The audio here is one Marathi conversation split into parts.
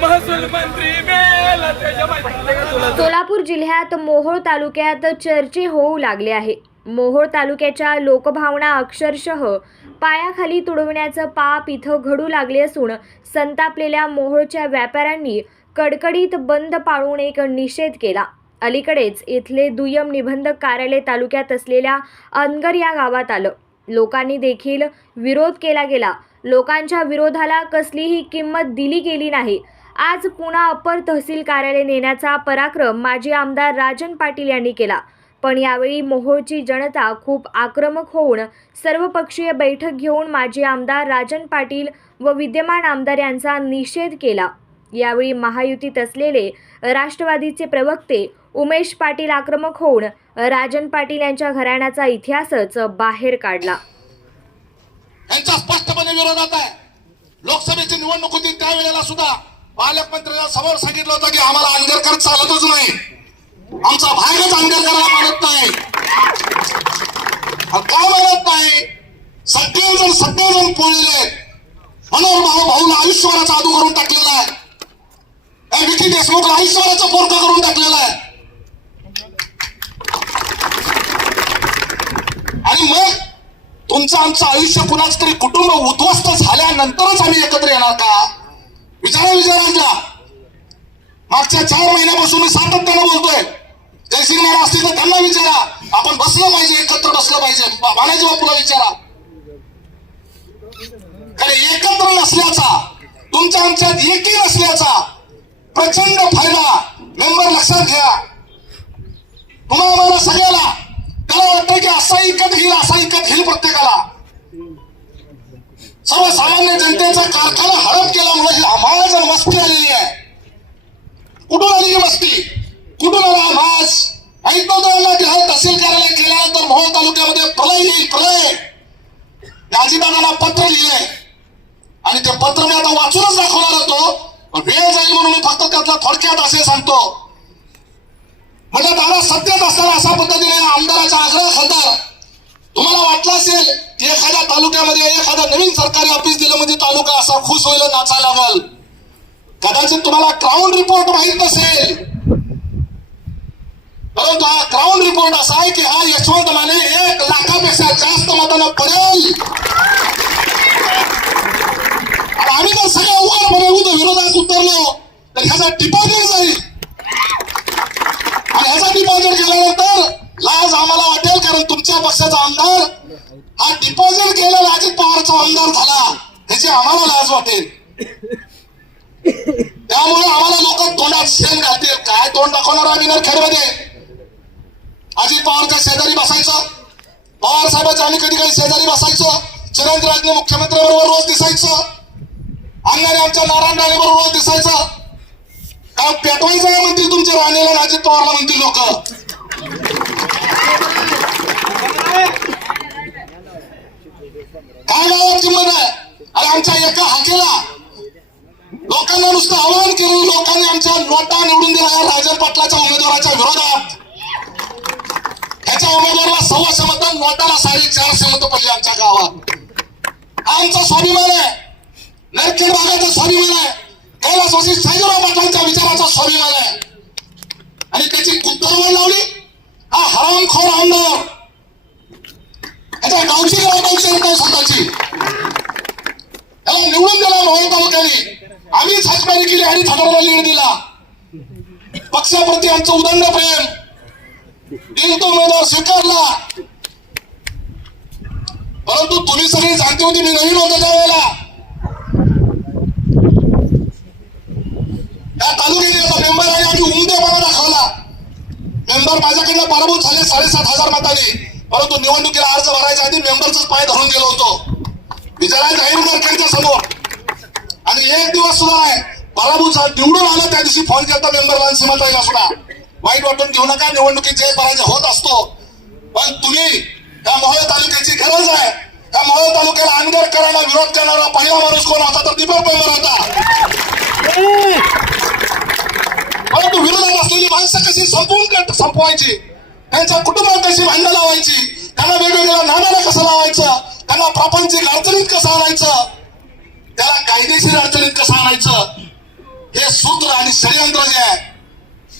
महसूल मंत्री मेला. त्याच्या सोलापूर जिल्ह्यात मोहोळ तालुक्यात चर्चे होऊ लागले आहे. मोहोळ तालुक्याच्या लोकभावना अक्षरशः पायाखाली तुडवण्याचं पाप इथं घडू लागले असून संतापलेल्या मोहोळच्या व्यापाऱ्यांनी कडकडीत बंद पाळून एक निषेध केला. अलीकडेच इथले दुय्यम निबंधक कार्यालय तालुक्यात असलेल्या अनगर या गावात आलं. लोकांनी देखील विरोध केला गेला. लोकांच्या विरोधाला कसलीही किंमत दिली गेली नाही. आज पुन्हा अप्पर तहसील कार्यालय नेण्याचा पराक्रम माजी आमदार राजन पाटील यांनी केला. पण यावेळी मोहोळची जनता खूप आक्रमक होऊन सर्वपक्षीय बैठक घेऊन माजी आमदार राजन पाटील व विद्यमान आमदार यांचा निषेध केला. यावेळी महायुतीत असलेले राष्ट्रवादीचे प्रवक्ते उमेश पाटील आक्रमक होऊन राजन पाटील यांच्या घराण्याचा इतिहासच बाहेर काढला. यांचा स्पष्टपणे विरोधात आहे. लोकसभेची निवडणूक होती त्यावेळेला सुद्धा पालकमंत्र्यांना समोर सांगितलं होतं की आम्हाला अंगरकर चालतच नाही. आमचा भागच अंगरकरला मानत नाही. का मानत नाही? सगळेजण सगळेजण पोळलेले मनोहर भाऊ भाऊला आयुष्यभराचा आदू करून टाकलेला आहे. विकी देशमुखला आयुष्यभराचा पोरका करून टाकलेला आहे. आणि मग तुमचं आमचं आयुष्य कुणाच तरी कुटुंब उद्ध्वस्त झाल्यानंतरच आम्ही एकत्र येणार का? विचारा विचारांच्या मागच्या चार महिन्यापासून मी सातत्यानं बोलतोय. जयसिंग महाराज असतील तर त्यांना विचारा. आपण बसलं पाहिजे एकत्र बसलं पाहिजे. बा- बाणाजी बापूला विचारा. कारण एकत्र नसल्याचा तुमच्या आमच्यात एकी नसल्याचा प्रचंड फायदा मेंबर लक्षात घ्या. तुम्हाला आम्हाला सगळ्याला त्याला वाटतं की असा इकत घेईल असा इकत घेईल प्रत्येकाला. सर्वसामान्य जनतेचा कारखाना हडप केल्यामुळे ही आम्हाला मस्ती आलेली आहे. कुठून आली ही मस्ती कुठून आला आभास माहीत नव्हतं यांना की हा तहसील कार्यालय केल्यानंतर मोहोळ तालुक्यामध्ये प्रलय येईल प्रलय. राजीदादांना पत्र लिहिले आणि ते पत्र मी आता वाचूनच दाखवणार होतो. वेळ जाईल म्हणून मी फक्त त्यातला थोडक्यात असे सांगतो. सत्तेत असताना अशा पद्धतीने आमदाराचा आग्रह खासदार तुम्हाला वाटलं असेल की एखाद्या तालुक्यामध्ये एखादा नवीन सरकारी ऑफिस दिलं म्हणजे तालुका असा खुश होईल नाचायला लागल कदाचित तुम्हाला क्राऊन रिपोर्ट माहीत नसेल. परंतु हा क्राऊन रिपोर्ट असा आहे की हा यशवंत माने एक लाखापेक्षा जास्त मतांना पडेल. आम्ही जर सगळ्या उघडपणे उद्या विरोधात उतरलो. तर ह्याचा डिपॉझिट जाईल. आणि ह्याचा डिपॉझिट केल्यानंतर लाज आम्हाला वाटेल कारण तुमच्या पक्षाचा आमदार हा डिपॉझिट केलेला अजित पवारचा आमदार झाला. त्याची आम्हाला लाज वाटेल. त्यामुळे आम्हाला लोक तोंडात शेण घालतील. काय तोंड दाखवणार आम्ही नरखेडमध्ये अजित पवारच्या शेजारी बसायचं. पवार साहेबांच्या आम्ही कधी काही शेजारी बसायचं. चिरंजराजने मुख्यमंत्री बरोबर रोज दिसायचं. अंगाने आमच्या नारायण राणे बरोबर रोज दिसायचं. काय पेटवायचं आहे म्हणतील तुमच्या राणीला अजित पवारला म्हणतील लोक. काय गावात किंमत आहे? अरे आमच्या एका हाकेला. लोकांना नुसतं आवाहन केलं लोकांनी आमच्या नोटा निवडून दिला राजन पाटलाच्या उमेदवाराच्या विरोधात. त्याच्या उमेदवाराला सव्वाशे मत नोटाला साडेचारशे मत पडले आमच्या गावात. आमचा स्वाभिमान आहे. नरखेड भागाचा स्वाभिमान आहे. कैलासवासी साईराव पाटलांच्या विचाराचा स्वाभिमान आहे आणि त्याची कुत्तरवड लावली. हा हरामखोर आमदार. त्याच्या गावची ग्रामपंचायत नाही स्वतःची. त्याला निवडून दिला मोहन तालुक्याने. आम्ही हातबारी केली आणि हजाराला लीड दिला. पक्षाप्रती आमचं उदंड प्रेम. दिलतो उमेदवार स्वीकारला. परंतु तुम्ही सगळी जाणते होती मी नवीन होतो त्यावेळेला या तालुक्याने आता मेंबर आणि आम्ही उमदेपणा दाखवला मेंबर माझ्याकडनं पराभूत झाले साडेसात हजार मतांनी. परंतु निवडणुकीला अर्ज भरायच्या आधी मेंबरच पाय धरून गेलो होतो. विचारा जाहीर मार्केटच्या समोर. आणि एक दिवस सुद्धा नाही. पराभूत निवडून आलं त्या दिवशी फोन केला मेंबरला आणि सीमाताईला सुद्धा. वाईट वाटून घेऊ नका निवडणुकीत जे पराजय होत असतो. पण तुम्ही या मोहोळ तालुक्याची गरज आहे. त्या मोहोळ तालुक्याला अनगरकरांना विरोध करणारा पहिला माणूस कोण होता तर दीपक पेंबर होता. परंतु विरोधात असलेली माणसं कशी संपवून संपवायची? त्यांच्या कुटुंबात कशी भांड लावायची? त्यांना वेगवेगळ्या नाण्याला कसं लावायचं? त्यांना प्रापंचिक अडचणीत कसं आणायचं? त्याला कायदेशीर अडचणीत कसं आणायचं? हे सूत्र आणि षडयंत्र जे आहे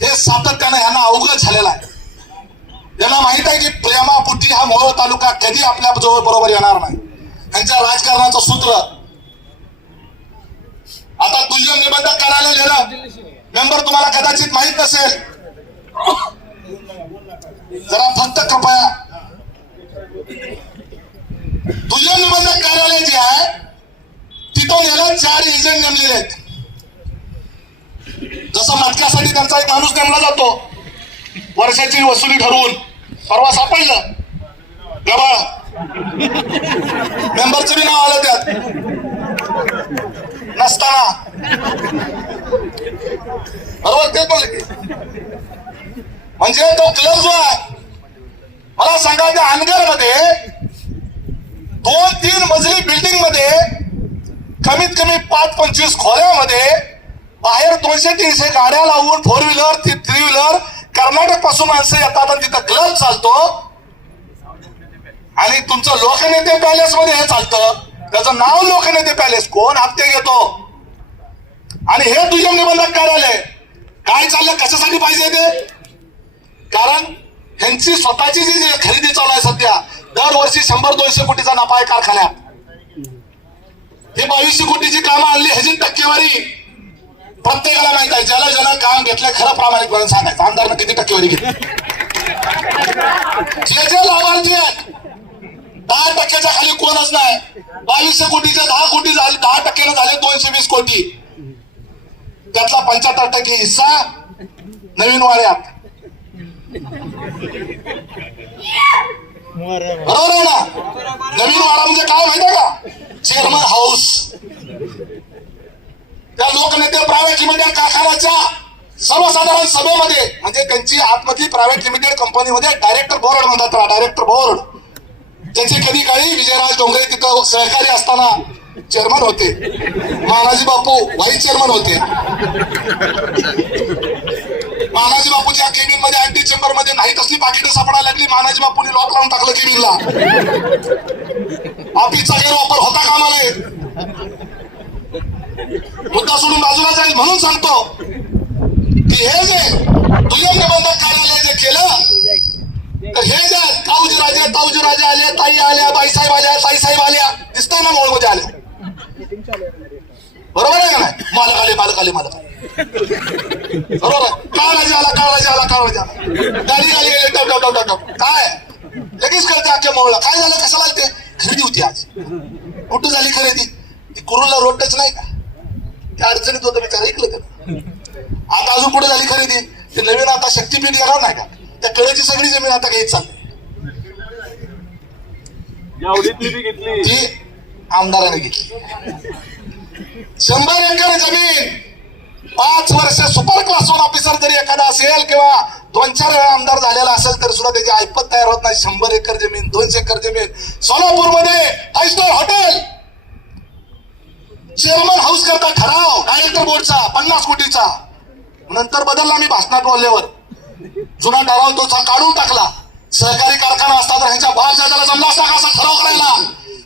हे सातत्यानं यांना अवगत झालेलं आहे. यांना माहीत आहे की प्रेमापुटी हा मोहोळ तालुका कधी आपल्या जवळ बरोबर येणार नाही. त्यांच्या राजकारणाचं सूत्र. आता दुय्यम निबंधक कार्यालय लिहिलं मेंबर तुम्हाला कदाचित माहीत नसेल. जरा फक्त कृपया. दुय्यम निबंधक कार्यालय जे आहे तिथून याला चार एजंट नेमलेले आहेत. जसं मटक्यासाठी त्यांचा एक माणूस नेमला जातो वर्षाची वसुली ठरवून. परवा सापडलं. गबाळ. मेंबरचं बी नाव आलं त्यात. नसताना. बरोबर ते बोल की. म्हणजे तो क्लब जो आहे मला सांगा त्या अनगरमध्ये दोन तीन मजली बिल्डिंगमध्ये कमीत कमी पाच पंचवीस खोल्यामध्ये बाहेर दोनशे तीनशे गाड्या लावून फोर व्हीलर थ्री व्हीलर कर्नाटकपासून माणसं येतात आणि तिथं क्लब चालतो. आणि तुमचं लोकनेते पॅलेस मध्ये हे चालतं. त्याचं नाव लोकनेते पॅलेस कोण? हत्या घेतो. आणि हे दुय्यम निबंधक कार्यालय काय चाललं? कशासाठी पाहिजे ते? कारण ह्यांची स्वतःची जी खरेदी चालू आहे सध्या दरवर्षी शंभर दोनशे कोटीचा नफा आहे कारखान्यात. हे बावीसशे कोटीची कामं आणली ह्याची टक्केवारी प्रत्येकाला माहीत आहे. ज्याला ज्याला काम घेतलं खरं प्रामाणिकपणे सांगायचं. आमदारनं किती टक्केवारी घेतली? जे जे लाभार्थी आहेत दहा टक्क्याच्या खाली कोणच नाही. बावीसशे कोटीचे दहा कोटी झाले दहा टक्क्यानं झाले दोनशे वीस कोटी. त्यातला पंच्याहत्तर टक्के हिस्सा नवीन वाड्यात. बरोबर आहे ना? नवीन वाडा म्हणजे काय माहितीये का? चेअरमन हाऊस त्या लोकनेते प्रायव्हेट लिमिटेड कारखान्याच्या सर्वसाधारण सभेमध्ये म्हणजे त्यांची आतमधली प्रायव्हेट लिमिटेड कंपनीमध्ये डायरेक्टर बोर्ड म्हणतात डायरेक्टर बोर्ड त्याचे कधी काळी विजयराज डोंगरे तिथं सहकारी असताना चेअरमन होते. मानाजी बापू व्हाईस चेअरमन होते. मानाजी बापूच्या केबिनमध्ये अँटी चेंबरमध्ये नाही तसली पाकिटं सापडायला लागली मानाजी बापूने लॉक लावून टाकलं केबिनला ऑफिसचा गैरवापर होता का मला मुद्दा सोडून बाजूला जाईल म्हणून सांगतो. की हे जे दुय्यम निबंधक कार्यालय जे केलं तर हे जे ताऊजी राजे ताऊजी राजे आले ताई आल्या बाईसाहेब आल्या ताईसाहेब आल्या दिसतोय ना मोळमध्ये आल्या बरोबर आहे का नाही? मालक आले मालक आले मालक बरोबर आहे? का राजा आला का राजा आला का राजा आला. गाडी गाडी गेली टप टप टप टप. काय? लगेच कळते अख्ख्या मोहळा काय झालं? कशाला ते खरेदी होती आज. कुठं झाली खरेदी? ती कुरुला रोड टच नाही का? त्या अडचणीत होतं मी ऐकलं का? आता अजून कुठे झाली खरेदी. ते नवीन आता शक्तीपीठ येणार नाही का? त्या कळेची सगळी जमीन आता घेत चालली. ती आमदाराने घेतली. शंभर एकर जमीन पाच वर्ष सुपर क्लास वन ऑफिसर जरी एखादा असेल किंवा दोन चार वेळा आमदार झालेला असेल तर सुद्धा त्याची ऐपत तयार होत नाही. शंभर एकर जमीन दोनशे एकर जमीन. सोलापूरमध्ये five star hotel chairman house करता ठराव. डायरेक्टर बोर्डचा पन्नास कोटीचा. नंतर बदलला मी भाषणात बोलल्यावर. जुना ठराव तो काढून टाकला. सहकारी कारखाना असता तर ह्यांच्या बाप जागाला जमला असता का असा ठराव करायला?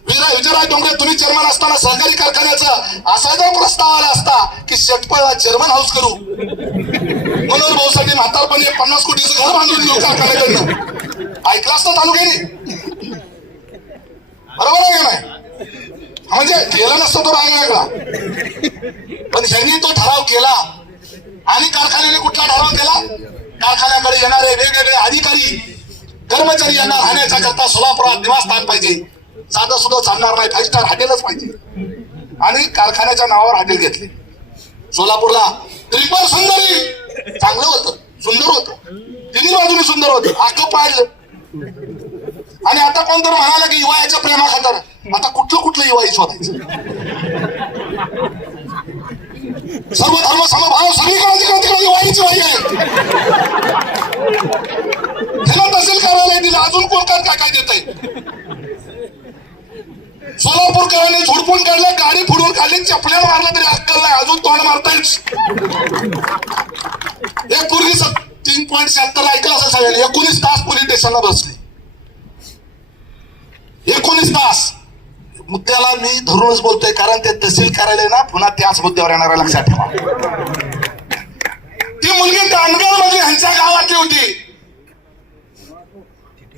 विजय विजयराज डोंगरे तुम्ही चेअरमन असताना सहकारी कारखान्याचं असा जर प्रस्ताव आला असता की शेटपळला चेअरमन हाऊस करू. मनोज भाऊसाठी म्हातारपणी पन्नास कोटीचं घर बांधून देऊ कारखान्याकडनं. ऐकलं असतं तालुक्याने? बरोबर आहे का नाही? म्हणजे केला नसतं तो राग वेगळा. पण ह्यांनी तो ठराव केला. आणि कारखान्याने कुठला ठराव केला? कारखान्याकडे येणारे वेगवेगळे अधिकारी कर्मचारी यांना राहण्याच्या करता सोलापुरात निवासस्थान पाहिजे. साधं सुद्धा चालणार नाही फाईव्ह स्टार हॉटेलच पाहिजे. आणि कारखान्याच्या नावावर हॉटेल घेतले. सोलापूरला त्रिपल सुंदरी चांगलं होतं सुंदर होतं. तिन्ही बाजूने सुंदर होतं. अख्खं पाहिलं. आणि आता कोणतरी म्हणाला की युवायाच्या प्रेमा खातर आता कुठलं कुठलं युवा शोधायचं सर्व धर्म समभाव सगळीकडे तिकडे तिकडे युवाईच वाई आहे ह्याला तहसील कार्यालय दिलं अजून कोण काय काय देत आहे सोलापूरकरांनी झुडपून काढलं गाडी फुडून काढली चपल्याला मारलं तरी अक्कल नाही अजून तोंड मारतायच एक पूर्वी तीन पॉईंट शहात्तर ऐकलं असं सांगेल एकोणीस तास पोलीस स्टेशनला बसले. एकोणीस तास. मुद्द्याला मी धरूनच बोलतोय कारण ते तहसील कार्यालय ना पुन्हा त्याच मुद्द्यावर येणार लक्षात ठेवा. ती मुलगी दांडगावमध्ये म्हणजे ह्यांच्या गावातली होती.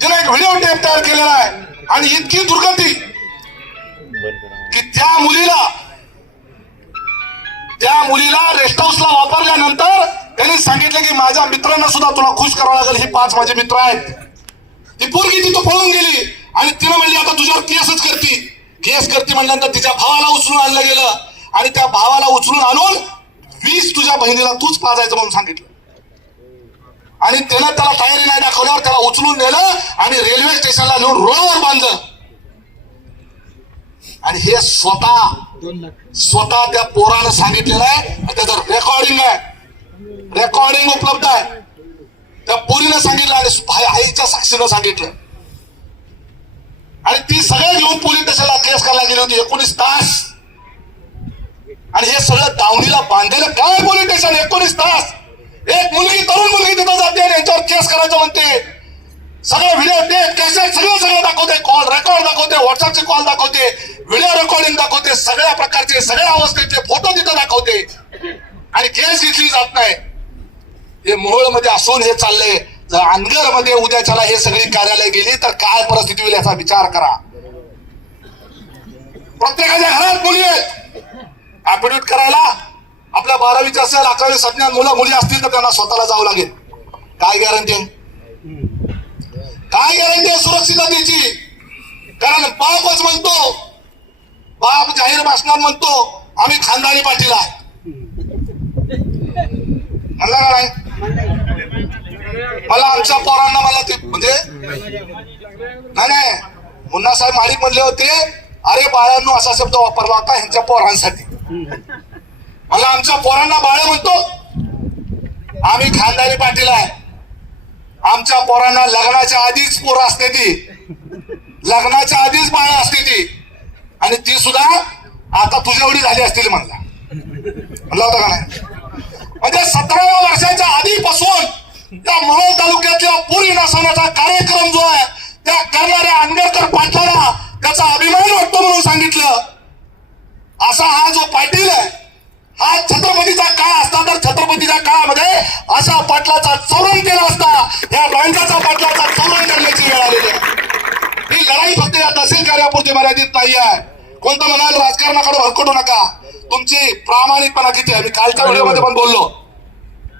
तिने एक व्हिडिओ टेप तयार केलेला आहे. आणि इतकी दुर्गती की त्या मुलीला त्या मुलीला रेस्ट हाऊसला वापरल्यानंतर त्यांनी सांगितलं की माझ्या मित्रांना सुद्धा तुला खुश करावं लागेल. हे पाच माझे मित्र आहेत. ती पोरगी तिथं पळून गेली. आणि तिनं म्हणली आता तुझ्यावर केसच करती. केस करती म्हणल्यानंतर तिच्या भावाला उचलून आणलं गेलं. आणि त्या भावाला उचलून आणून वीस तुझ्या बहिणीला तूच पाजायचं म्हणून सांगितलं. आणि त्यानं त्याला तयारी नाही दाखवल्यावर त्याला उचलून नेलं आणि रेल्वे स्टेशनला नेऊन रोडवर बांधलं. आणि हे स्वतः स्वतः त्या पोरानं सांगितलेलं आहे आणि त्याचं रेकॉर्डिंग आहे. रेकॉर्डिंग उपलब्ध आहे. त्या पोरीनं सांगितलं आणि आईच्या साक्षीनं सांगितलं. आणि ती सगळे घेऊन पोलीस स्टेशनला केस करायला गेली होती एकोणीस तास. आणि हे सगळं दावणीला बांधलेलं काय पोलीस स्टेशन? एकोणीस तास. एक मुलगी तरुण मुलगी तिथं जाते आणि यांच्यावर केस करायचं म्हणते. सगळं व्हिडिओ देत कॅसेट सगळं सगळं दाखवते कॉल रेकॉर्ड दाखवते व्हॉट्सअपचे कॉल दाखवते व्हिडिओ रेकॉर्डिंग दाखवते सगळ्या प्रकारचे सगळ्या अवस्थेचे फोटो तिथं दाखवते. आणि केस घेतली जात नाही. हे मोहोळमध्ये असून हे चाललंय. जर अनगरमध्ये उद्याच्याला हे सगळी कार्यालय गेली तर काय परिस्थिती होईल याचा विचार करा. प्रत्येकाच्या घरात मुली आहेत. ऍफिडेव्हिट करायला आपल्या बारावीच्या असेल अकरावी सज्ञान मुलं मुली असतील तर त्यांना स्वतःला जावं लागेल. काय गॅरंटी आहे काय गॅरंटी आहे सुरक्षिततेची कारण बापच म्हणतो बाप जाहीर भाषणात म्हणतो आम्ही खानदानी पाठीला आहे. म्हणला का नाही? मला आमच्या पोरांना मला ते म्हणजे नाही नाही. मुन्ना साहेब मालिक म्हणले होते अरे बाळांनो असा शब्द वापरला होता ह्यांच्या पोरांसाठी. मला आमच्या पोरांना बाळ म्हणतो. आम्ही खानदारी पाटील आहे. आमच्या पोरांना लग्नाच्या आधीच पोरं असते ती. लग्नाच्या आधीच बाळ असते ती. आणि ती सुद्धा आता तुझ्या एवढी झाली असतील म्हणला. म्हणला होता का नाही? म्हणजे सतराव्या वर्षाच्या आधीपासून त्या मोहोळ तालुक्यातल्या पुरी नासवण्याचा कार्यक्रम जो आहे त्या करणाऱ्या आंबेडकर पाटलाला त्याचा अभिमान वाटतो म्हणून सांगितलं. असा हा जो पाटील आहे हा छत्रपतीचा काळ असता तर छत्रपतीच्या काळामध्ये अशा पाटलाचा चौरण केला असता. या ब्रँडाचा पाटलाचा चौरण करण्याची वेळ आलेली आहे. ही लढाई फक्त या तहसील कार्यापुरती मर्यादित नाही आहे कोणतं म्हणाल राजकारणाकडे भरकटू नका. तुमची प्रामाणिकपणा किती आहे? मी कालच्या व्हिडिओमध्ये पण बोललो.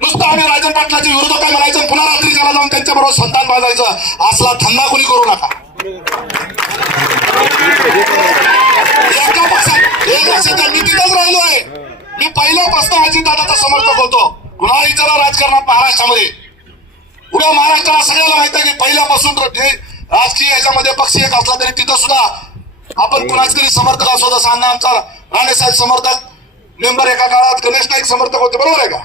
नुसतं आम्ही राजन पाटलाचे विरोधक काय म्हणायचं? पुन्हा रात्रीच्याला जाऊन त्यांच्या बरोबर संतान बांधायचं असला धंदा कोणी करू नका. एका पक्षात एक वर्षाच्या मी तिथंच राहिलोय. मी पहिल्यापासून अजितदादाचा समर्थक होतो. कुणाला विचारा राजकारणात महाराष्ट्रामध्ये. उद्या महाराष्ट्राला सगळ्याला माहीत आहे की पहिल्यापासून राजकीय याच्यामध्ये पक्ष एक असला तरी तिथं सुद्धा आपण कुणाच तरी समर्थक असो जसं अण्णा आमचा राणेसाहेब समर्थक मेंबर एका काळात गणेश नाईक समर्थक होते बरोबर आहे का?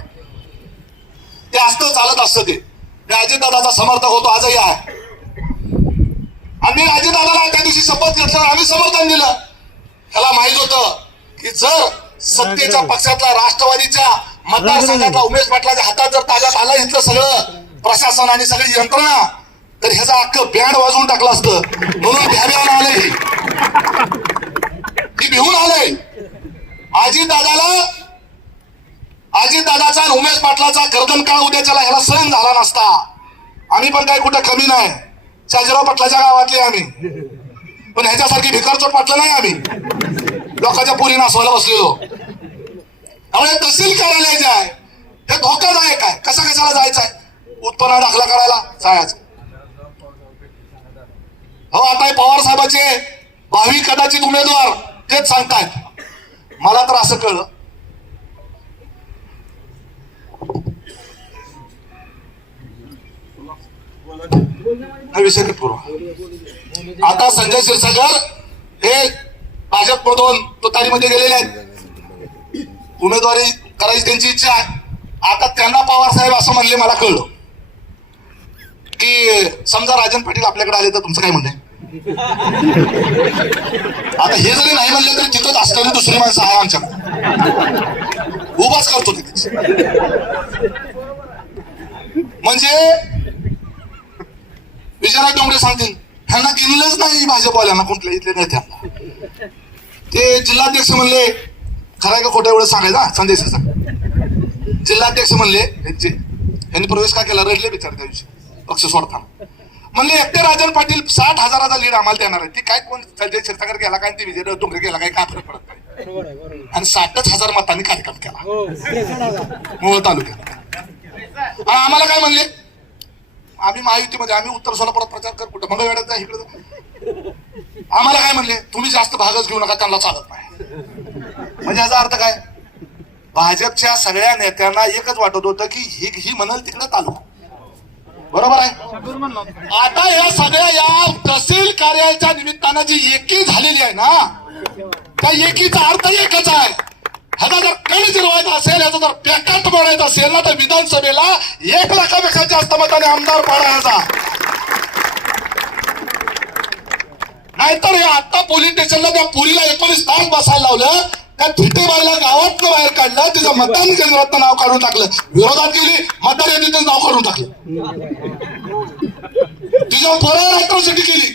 ते असतं चालत असतं ते. मी अजितदादाचा समर्थक होतो आजही आहे. आम्ही अजितदादाला त्या दिवशी शपथ घेतलं आम्ही समर्थन दिलं. त्याला माहीत होतं की जर सत्तेच्या पक्षातला राष्ट्रवादीच्या मतदारसंघातला उमेश पाटलाच्या हातात जर ताब्यात आलं इथलं सगळं प्रशासन आणि सगळी यंत्रणा तर ह्याचा अख्खं बँड वाजवून टाकलं असतं. म्हणून भ्याव्यावर आलंय. ती भिवून आलंय. आजी दादाला आजी दादाचा आणि उमेश पाटलाचा गर्दन काळ उद्याच्याला ह्याला सहन झाला नसता. आम्ही पण काही कुठं कमी नाही. शाजीराव पाटलाच्या गावातले आम्ही. पण ह्याच्यासारखी भिकारचोट पाटलं नाही आम्ही. लोकांच्या पुरी नासवायला बसलेलो. त्यामुळे तहसील कार्यालय जे आहे हे धोकादायक आहे कसा कशाला जायचं आहे उत्पन्न दाखला करायला जायचं. हो आता हे पवार साहेबाचे भावी कदाचित उमेदवार तेच सांगतायत. मला तर असं कळलं. हा पूर्व आता संजय क्षीरसागर हे भाजपमधून तुतारीमध्ये गेलेले आहेत. उमेदवारी करायची त्यांची इच्छा आहे. आता त्यांना पवार साहेब असं म्हणले मला कळलं. की समजा राजन पाटील आपल्याकडे आले तर तुमचं काय म्हणणं आता हे जरी नाही म्हणले तरी तिथंच असताना दुसरी माणसं आहे आमच्याकडे. उभाच करतो तिथे. म्हणजे विजयराज डोंगरे सांगतील ह्यांना गेलेलंच नाही भाजपवाल्यांना कुठल्या इथल्या नेत्यांना. ते जिल्हाध्यक्ष म्हणले खरं का खोटं एवढं सांगायचं? संदेश संदेशाचा जिल्हाध्यक्ष म्हणले यांनी प्रवेश का केला? रडले बिचार त्या दिवशी. पक्ष सोडताना. म्हणले एकटे राजन पाटील साठ हजाराचा लीड आम्हाला देणार आहे. ती काय कोण संजय क्षीरसागर गेला काय? ती विजय डोंगरे गेला काय? काय फरक पडत नाही. आणि साठच हजार मतांनी कार्यक्रम केला. मोहोळ तालुक्यात. आणि आम्हाला काय म्हणले? आम्ही महायुतीमध्ये आम्ही उत्तर सोलापुरात प्रचार कर कुठं? मंगळवेड्यात जा इकडे आम्हाला काय म्हणले? तुम्ही जास्त भागच घेऊ नका त्यांना चालत नाही. म्हणजे याचा अर्थ काय? भाजपच्या सगळ्या नेत्यांना एकच वाटत होतं की ही ही म्हणल तिकडे तालुका बरोबर आहे? आता या सगळ्या या तहसील कार्यालयाच्या निमित्तानं जी एकी झालेली आहे ना त्या एकीचा अर्थ एकच आहे. ह्याचा जर कण जिरवायचा असेल याचा जर पॅटर्न बोलायचा असेल ना तर विधानसभेला एक लाखापेक्षा जास्त मताने आमदार पाडायचा. नाहीतर हे आता पोलीस स्टेशनला त्या पुरीला एकोणीस तास बसायला लावलं त्या थिटेबाईला गावातनं बाहेर काढलं तिचं मतदान केंद्रात नाव काढून टाकलं. विरोधात गेली मतदार यादीतून नाव काढून टाकलं. तिच्या बरोबर अॅट्रॉसिटी केली.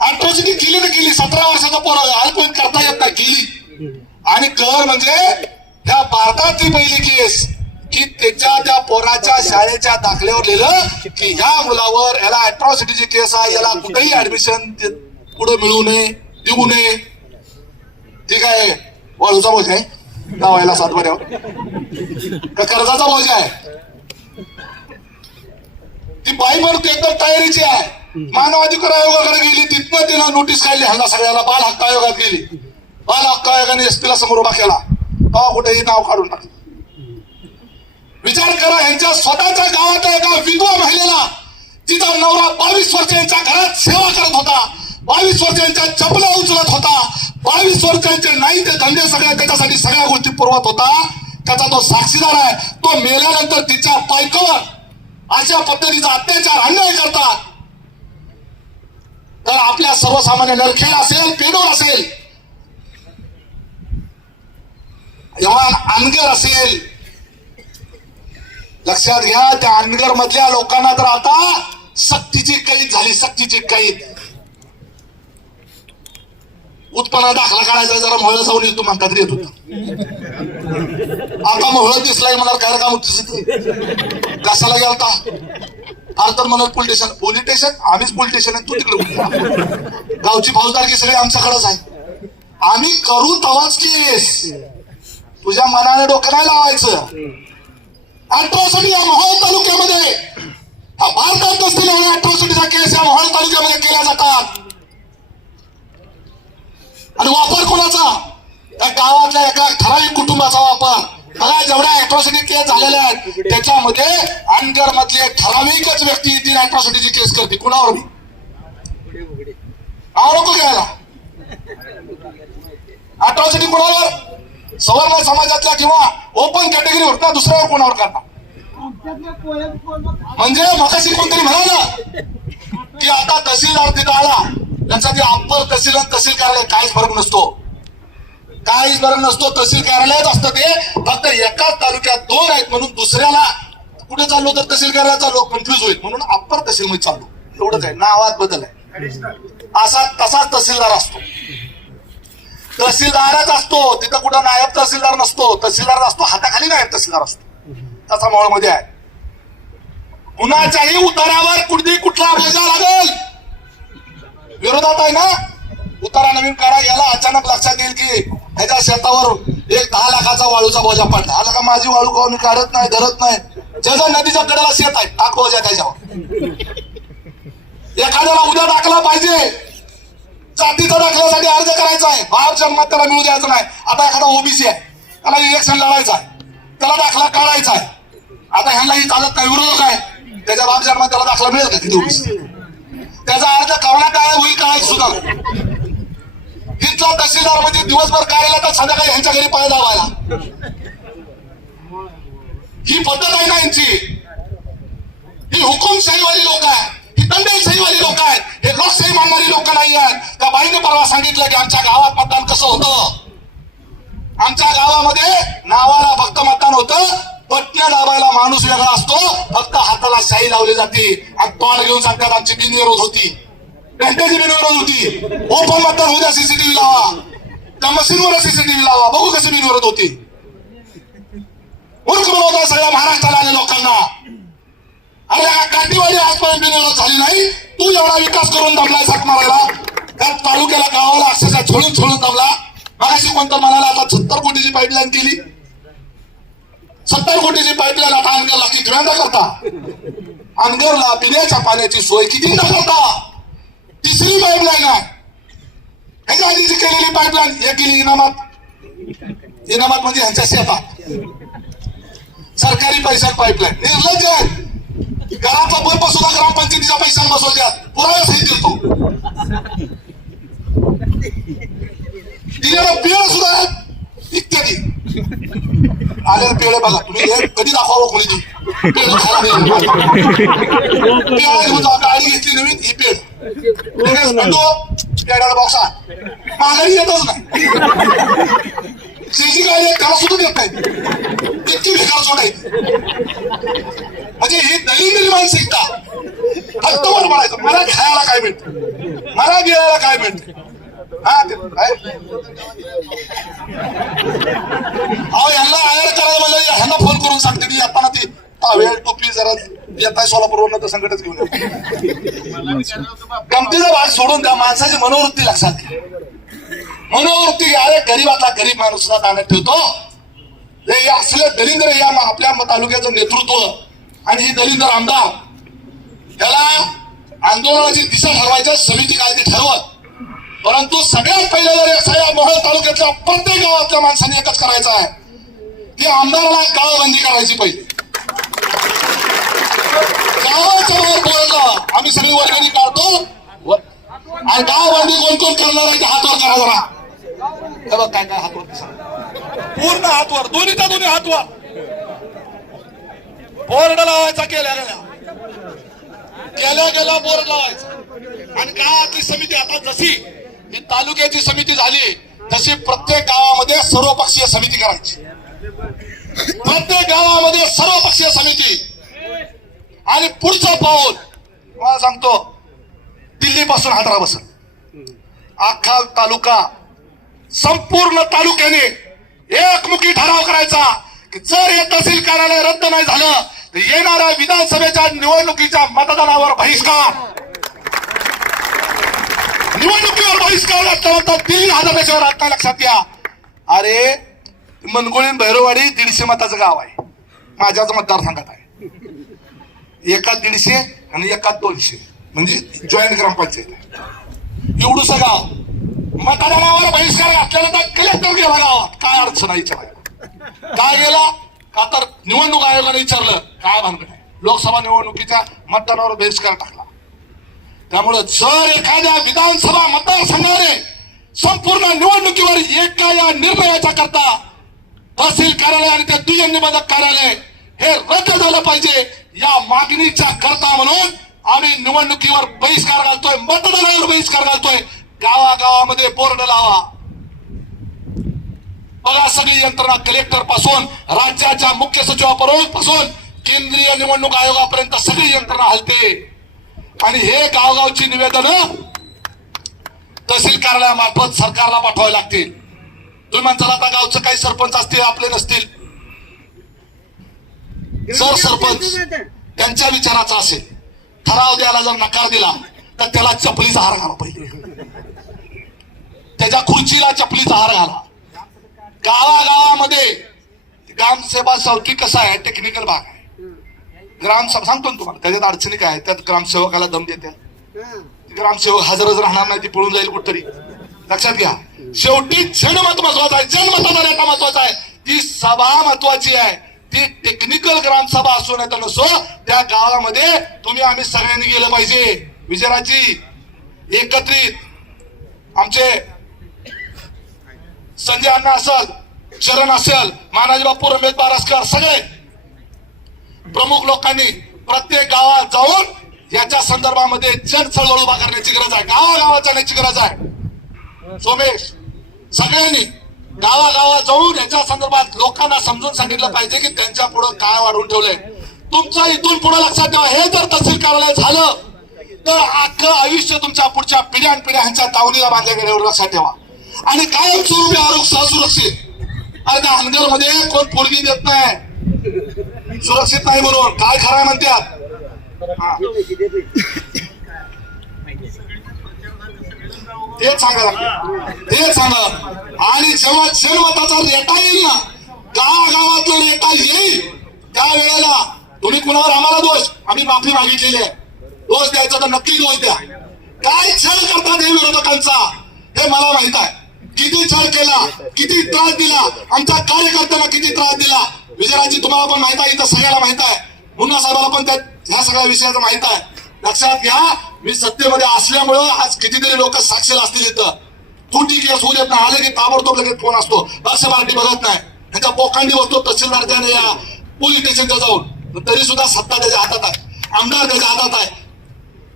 अॅट्रॉसिटी केली ना केली सतरा वर्षाचा पोरा आजपर्यंत करता येत नाही केली. आणि कर म्हणजे त्या भारतातली पहिली केस की त्याच्या त्या पोराच्या शाळेच्या दाखल्यावर लिहिलं की ह्या मुलावर याला अॅट्रॉसिटीची केस आहे याला कुठेही ऍडमिशन पुढे मिळू नये देऊ नये. ठीक आहे. वाळूचा बोज आहे. लावायला सातबाऱ्यावर का कर्जाचा बोज आहे? ती बाई म्हणून एकदम तयारीची आहे. मानवाधिकार आयोगाकडे गेली तिथनं तिनं नोटीस काढली ह्यांना सगळ्याला बाल हक्क आयोगात गेली. बाल हक्क आयोगाने एसपीला समोर उभा केला. तेव्हा कुठेही नाव काढून टाकलं. विचार करा ह्यांच्या स्वतःच्या गावात एका विधवा महिलेला तिचा नवरा बावीस वर्ष यांच्या घरात सेवा करत होता. बावीस वर्षांच्या चपला उचलत होता. बावीस वर्षांचे नाही ते धंदे सगळ्या त्याच्यासाठी सगळ्या गोष्टी पुरवत होता. त्याचा तो साक्षीदार आहे. तो मेल्यानंतर तिच्या बायकोवर अशा पद्धतीचा अत्याचार अन्याय करतात. तर आपल्या सर्वसामान्य नरखेड असेल पेडोर असेल जेव्हा अनगर असेल लक्षात घ्या त्या अनगर मधल्या लोकांना तर आता सक्तीची कैद झाली सक्तीची कैद. उत्पन्ना दाखला काढायचा जरा मोहळा जाऊन येतो म्हणतात येत होता आता मोहळ दिसलाय मला काय काम कशाला गेलता? फार तर म्हणत पोलीस स्टेशन पोलीस स्टेशन आम्हीच पोलीस स्टेशन आहे तू तिकडे गावची फौजदारकी सगळी आमच्याकडेच आहे. आम्ही करू तवाच केस. तुझ्या मनाने डोकं नाही लावायचं. अट्रॉसिटी या मोहोळ तालुक्यामध्ये हा भारतात नसतील अट्रॉसिटीचा केस या मोहोळ तालुक्यामध्ये केल्या जातात. आणि वापर कोणाचा? त्या गावातल्या एका ठराविक कुटुंबाचा वापर. बघा जेवढ्या अॅट्रॉसिटी केस झालेल्या आहेत त्याच्यामध्ये अनगर मधले ठराविकच व्यक्ती ती अॅट्रॉसिटीची केस करते. कुणावर? नाव नको घ्यायला. अॅट्रॉसिटी कुणावर? सवर्ण समाजातल्या किंवा ओपन कॅटेगरीवर ना दुसऱ्यावर कोणावर करणार? म्हणजे मगाशी कोणतरी म्हणाला की आता तहसीलदार तिथं आला. त्याचा ते अप्पर तहसील तहसील कार्यालय काहीच फरक नसतो. काहीच फरक नसतो. तहसील कार्यालयात असतं ते. फक्त एकाच तालुक्यात दोन आहेत म्हणून दुसऱ्याला कुठे चाललो तर तहसील कार्यालयात चाललो कन्फ्युज होईल. म्हणून अप्पर तहसील मध्ये चाललो. एवढंच आहे. नावात बदल आहे. असा तसाच तहसीलदार असतो. तहसीलदारच असतो. तिथं कुठं नायब तहसीलदार नसतो. तहसीलदार असतो. हाताखाली नायब तहसीलदार असतो. तसा मॉळमध्ये आहे. कुणाच्याही उतारावर कुठली कुठला बोजा लागेल. विरोधात आहे ना? उतारा नवीन काढा याला अचानक लक्षात येईल की ह्याच्या शेतावर एक दहा लाखाचा वाळूचा बोजा पडला. आला का माझी वाळू का काढत नाही धरत नाही. ज्याचा नदीच्या कडेला शेत आहे टाक बोजा त्याच्यावर. एखाद्याला उद्या दाखला पाहिजे. जातीचा दाखल्यासाठी अर्ज करायचा आहे. बाहेर जन्मात त्याला मिळू द्यायचं नाही. आता एखादा ओबीसी आहे. त्याला इलेक्शन लढायचं आहे. त्याला दाखला काढायचा आहे. आता ह्यांना ही चालत नाही विरोधक आहे. त्याच्या बाप जन्मात त्याला दाखला मिळेल का किती ओबीसी. त्याचा अर्ज कवना काय होईल काय सुद्धा. तिथला तहसीलदार म्हणजे दिवसभर कार्यालयात संध्याकाळी ह्यांच्या घरी पाय दाबायला. ही पद्धत आहे ना यांची. ही हुकुमशाहीवाली लोक आहे ही दंडेशाहीवाली लोक आहेत. हे लोकशाही मानणारी लोक नाही आहेत. त्या बाईने परवा सांगितलं की आमच्या गावात मतदान कसं होतं? आमच्या गावामध्ये नावाला फक्त मतदान होतं. पट्ट्या दाबायला माणूस वेगळा असतो फक्त हाताला शाई लावली जाते आणि तोंड घेऊन सांगतात आमची बिनविरोध होती. बँकेची बिनविरोध होती. ओपन मतदान उद्या सीसीटीव्ही लावा. त्या मशीनवर सीसीटीव्ही लावा. बघू कशी बिनविरोध होती. मूर्ख बनवता सगळ्या महाराष्ट्राला आले लोकांना. अरे हा काठीवाडी आजपर्यंत बिनविरोध झाली नाही. तू एवढा विकास करून दमलाय सात मारायला. त्या तालुक्याला गावाला अक्षरशः छोडून छोडून दमला मगाशी कोणतं म्हणाला आता सत्तर कोटीची पाईपलाईन केली. सत्तर कोटीची पाईपलाईन आता अनगरला की वेळा करता. अनगरला पिण्याच्या पाण्याची सोय कितींदा करता. तिसरी पाईपलाईन आहे. ह्याच्या आधीची केलेली पाईपलाईन हे केली इनामात. इनामात म्हणजे ह्यांच्या शेतात. सरकारी पैशात पाईपलाईन. निर्लज्ज आहे. घराचा बल्ब सुद्धा ग्रामपंचायतीच्या पैशात बसवत्यात पुरावे सही देतो दिलेला पेळ सुद्धा इत्यादी. आलेलं पेळ बघा तुम्ही कधी दाखवावं कोणी गाडी घेतली नवीन ही पेळ पेड्याला बॉक्सा माघारी येतच नाही शेजी गाडी आहे त्याला सुद्धा देत नाही इतकी बेकार सोड आहे. म्हणजे ही दलिंद्री मानसिकता. फक्त वर म्हणायचं मला खायला काय मिळतं मला गिळायला काय मिळतं अहो यांना आयर करायला म्हणलं ह्यांना फोन करून सांगते कि आता ना ती टावेल टोपी जरा येताय सोलापूरवरनं तर संकटच घेऊन गमतीचा भाग सोडून द्या. माणसाची मनोवृत्ती लक्षात घ्या. मनोवृत्ती घ्या. अरे गरीबातला गरीब माणूस सुद्धा ताण्यात ठेवतो. हे असले दलिंद्र या आपल्या तालुक्याचं नेतृत्व आणि ही दलिंद्र आमदार त्याला आंदोलनाची दिशा ठरवायच्या समिती काय ते ठरवत. परंतु सगळ्यात पहिले जर या सगळ्या मोहोळ तालुक्यातल्या प्रत्येक गावातल्या माणसांनी एकच करायचं आहे की आमदाराला गावबंदी करायची पहिली. गावाच्या वर बोलला आम्ही सगळी वर्गणी काढतो. व- आणि गावबंदी कोण कोण करणार आहे हातवर करा जरा. हे बघ काय काय हातवर पूर्ण हातवर दोन्हीचा दोन्ही हातवर. बोर्ड लावायचा केल्या गेल्या. केल्या गेला बोर्ड लावायचा. आणि गावातली समिती आता जशी ही तालुक्याची समिती झाली तशी प्रत्येक गावामध्ये सर्वपक्षीय समिती करायची. प्रत्येक गावामध्ये सर्वपक्षीय समिती. आणि पुढचं पाऊल मला सांगतो दिल्लीपासून हादरा बसल अख्खा तालुका संपूर्ण तालुक्याने एकमुखी ठराव करायचा की जर हे तहसील कार्यालय रद्द नाही झालं तर येणाऱ्या विधानसभेच्या निवडणुकीच्या मतदानावर बहिष्कार. निवडणुकीवर बहिष्कार लागताना तीन हजाराच्या वर आता लक्षात घ्या. अरे मनगोळीन भैरवाडी दीडशे मताचं गाव आहे. माझ्याच मतदारसंघात आहे. एकात दीडशे आणि एकात दोनशे. म्हणजे जॉईंट ग्रामपंचायत आहे. एवढूसा गाव. मतदानावर बहिष्कार घातलेला तर कलेक्टर गेला गावात. काय अडचण आहे विचारायला काय गेला? का तर निवडणूक आयोगाने विचारलं. काय भानगड आहे? लोकसभा निवडणुकीच्या मतदानावर बहिष्कार टाकला. त्यामुळं जर एखाद्या विधानसभा मतदारसंघाने संपूर्ण निवडणुकीवर एका या निर्णयाच्या करता तहसील कार्यालय आणि ते दुय्यम निबंधक कार्यालय हे रद्द झालं पाहिजे या मागणीच्या करता म्हणून आम्ही निवडणुकीवर बहिष्कार घालतोय मतदानावर बहिष्कार घालतोय. गावागावामध्ये बोर्ड लावा. बघा सगळी यंत्रणा कलेक्टरपासून राज्याच्या मुख्य सचिवापर्यंत पासून केंद्रीय निवडणूक आयोगापर्यंत सगळी यंत्रणा हलते. आणि हे गावगावची निवेदन तहसील कार्यालयामार्फत सरकारला पाठवावे लागतील. तुम्ही म्हणताल आता गावचं काही सरपंच असतील आपले नसतील. जर सरपंच त्यांच्या विचाराचा असेल ठराव द्यायला जर नकार दिला तर त्याला चपलीचा हार घाला पहिले. त्याच्या खुर्चीला चपलीचा हार घाला. गावागावामध्ये ग्रामसेवा चौकी कसा आहे टेक्निकल भाग आहे. ग्राम सांगतो ना तुम्हाला त्याच्यात अडचणी काय त्यात ग्रामसेवकाला दम देते. ग्रामसेवक हजरच राहणार नाही ती पळून जाईल कुठतरी. लक्षात घ्या. शेवटी जनमत महत्त्वाचा आहे. जनमताचा नेता महत्त्वाचा आहे. ती सभा महत्वाची आहे ती टेक्निकल ग्रामसभा असो नाही तर नसो त्या गावामध्ये तुम्ही आम्ही सगळ्यांनी गेलं पाहिजे. विजयराजी एकत्रित. आमचे संजय अण्णा असल चरण असेल मानाजी बापू रमेश बारसकर सगळे. प्रमुख लोकांनी प्रत्येक गावात जाऊन याच्या संदर्भामध्ये जन चळवळ उभा करण्याची गरज आहे. गावागावात जाण्याची गरज आहे. सोमेश सगळ्यांनी गावागावात जाऊन याच्या संदर्भात लोकांना समजून सांगितलं पाहिजे की त्यांच्या पुढे काय वाढवून ठेवलंय. तुमचं इथून पुढे लक्षात ठेवा. हे जर तहसील कार्यालय झालं तर अख्खं आयुष्य तुमच्या पुढच्या पिढ्यान पिढ्या ह्यांच्या तावडीला बांधल्या गेल्यावर लक्षात ठेवा. आणि कायमस्वरूपी आरोग्य सहसुरक्षित. अरे त्या अनगरमध्ये कोण पोरगी देत नाही. सुरक्षित नाही म्हणून. काय खराय म्हणतात तेच सांगा. तेच सांगा. आणि जेव्हा जनमताचा रेटा येईल ना गावागावात जो रेटा येईल त्या वेळेला तुम्ही कुणावर आम्हाला दोष? आम्ही माफी मागितलेली आहे. दोष द्यायचा तर नक्की दोष द्या. काय छळ करतात हे विरोधकांचा? हे मला माहीत आहे. किती छळ केला किती त्रास दिला आमच्या कार्यकर्त्यांना किती त्रास दिला? विजयराजी तुम्हाला पण माहीत आहे इथं सगळ्याला माहीत आहे. मुन्ना साहेबाला पण त्या ह्या सगळ्या विषयाचं माहीत आहे. लक्षात घ्या मी सत्तेमध्ये असल्यामुळं आज कितीतरी लोक साक्षीला असतील इथं. तुटी केस होऊ देत नाही आले की ताबडतोब लगेच फोन असतो. लक्ष पार्टी बघत नाही. त्यांच्या पोकांडी बसतो तहसीलदारच्या या पोलीस स्टेशनच्या जाऊन. तरी सुद्धा सत्ता त्याच्या हातात आहे. आमदार त्याच्या हातात आहे.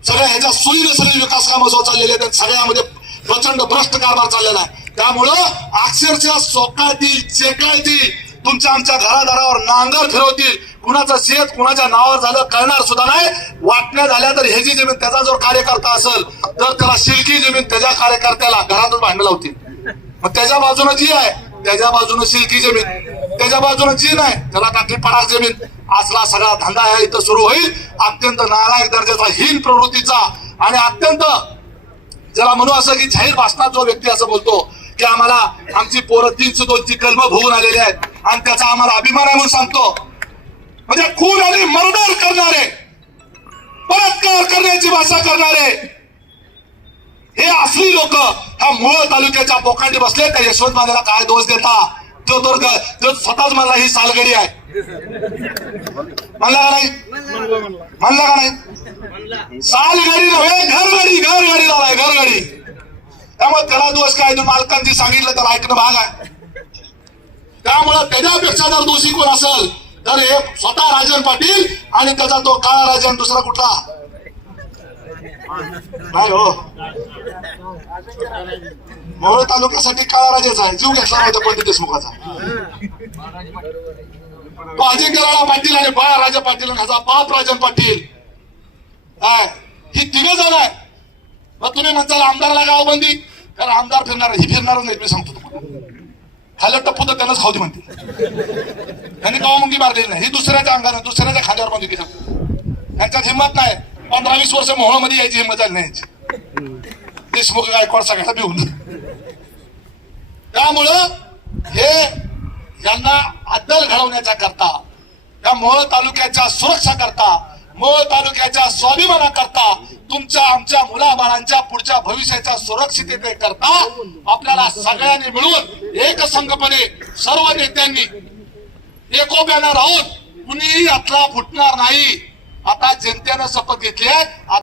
सगळ्या ह्याच्या सुईने सगळे विकास कामं जो चाललेले आहेत सगळ्यामध्ये प्रचंड भ्रष्ट कारभार चाललेला आहे. त्यामुळं अक्षरशः सोकातील चेकाळतील तुमच्या आमच्या घरादारावर नांगर फिरवतील. कुणाचं शेत कुणाच्या नावावर झालं कळणार सुद्धा नाही. वाटण्या झाल्या तर ह्याची जमीन त्याचा जर कार्यकर्ता असेल तर त्याला शिलकी जमीन त्याच्या कार्यकर्त्याला घरातच भांडण लावतील. मग त्याच्या बाजूनं जी आहे त्याच्या बाजूनं शिलकी जमीन. त्याच्या बाजूनं जी नाही त्याला टाकली पडाक जमीन. असला सगळा धंदा आहे इथं सुरू होईल. अत्यंत नालायक दर्जाचा हीन प्रवृत्तीचा आणि अत्यंत ज्याला म्हणू असं की जाहीर भाषणात जो व्यक्ती असं बोलतो की आम्हाला आमची पोरं तीनशे दोनची कलम भोगून आलेली आहेत. आणि त्याचा आम्हाला अभिमान म्हणून सांगतो. म्हणजे खून आणि मर्डर करणारे बलात्कार करण्याची भाषा करणारे हे असली लोक ह्या मूळ तालुक्याच्या पोखांडी बसले त्या यशवंत मानेला काय दोष देता? तो तर तो स्वतःच मला ही सालगडी आहे. म्हणला का नाही? म्हणला का नाही? सालगडी नव्हे घरगडी घरगडी झालाय घरगडी. त्यामुळे त्याला दोष काय? तो मालकांची सांगितलं तर ऐकणं भाग आहे. त्यामुळे त्याच्यापेक्षा जर दोषी कोण असेल तर हे स्वतः राजन पाटील आणि त्याचा तो काळा राजन दुसरा कुठला? नाही हो. मोहोळ तालुक्यासाठी काळा राजाचा आहे. जीव घेतला नव्हता पंडित देशमुखाचा. तो अजिंक्य राणा पाटील आणि बाळा राजा पाटील ह्याचा बाप राजन पाटील. काय? ही तिघ जण आहे. मग तुम्ही म्हणताल आमदारला गावबंदी. कारण आमदार फिरणार ही फिरणारच नाही मी सांगतो तुम्हाला. ह्याला टप्पू तर त्यांनाच खाऊ दे म्हणते. त्यांनी गाव मुंगी मारलेली नाही. ही दुसऱ्याच्या अंगाने दुसऱ्याच्या खांद्यावर पण दुखी त्यांच्यात हिंमत नाही. पंधरा वीस वर्ष मोहळामध्ये यायची हिंमत झाली नाही देशमुख गायकवाड सगळ्याला भिवून त्यामुळं हे यांना अद्दल घडवण्याच्या करता त्या मोहळ तालुक्याच्या सुरक्षा करता मोहोळ तालुक्याच्या स्वाभिमानाकरता तुमच्या आमच्या मुलाबाळांच्या पुढच्या भविष्याच्या सुरक्षितते करता आपल्याला सगळ्यांनी मिळून एकसंघपणे सर्व नेत्यांनी एकोप्यानं राहून कुणीही अथला फुटणार नाही. आता जनतेनं शपथ घेतली आहे.